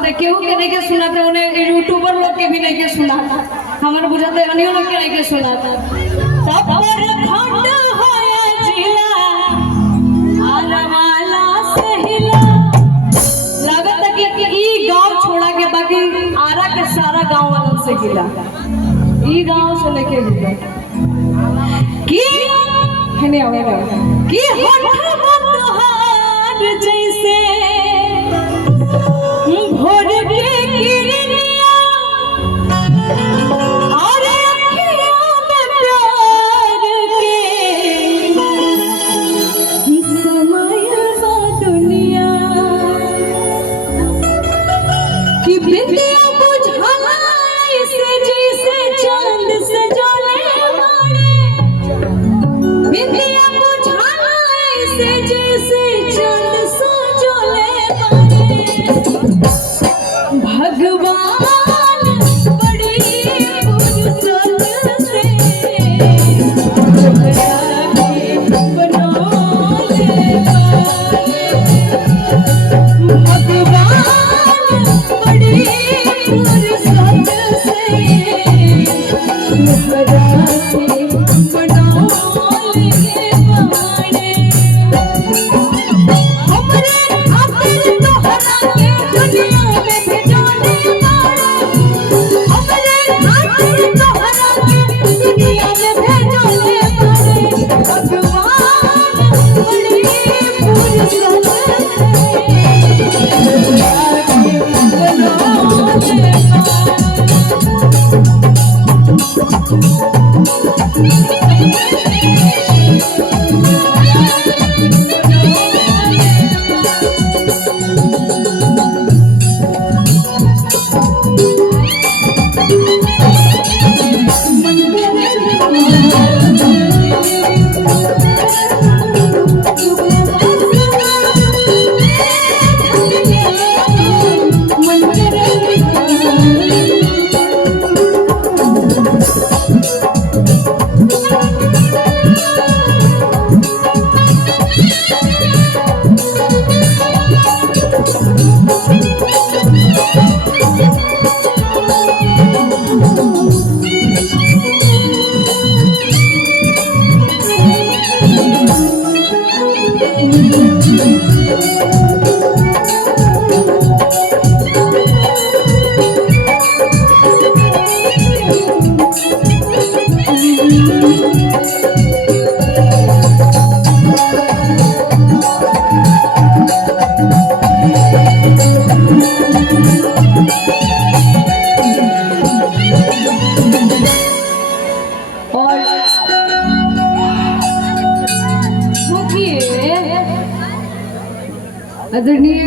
तो केहू के नहीं के सुनाते उन्हें यूट्यूबर लोग के भी नहीं के सुनाता हमारे बुझाते अनियो लोग के नहीं के सुनाता तब पर खंड होया जिला आलवाला सहिला लागत कि ई गांव छोड़ा के बाकी आरा के सारा गांव वालों से गिला ई गांव से लेके गिला कि हने आवेगा कि होठ बंदहार जैसे भोर के किरनिया और अखियों में प्यार के समाया दुनिया कि बिंदिया बुझाना इसे जैसे चांद सजोले मारे बिंदिया बुझाना इसे जैसे चांद सजोले भगवान बड़ी फुर्सत से भगवान बड़ी फुर्सत आदरणीय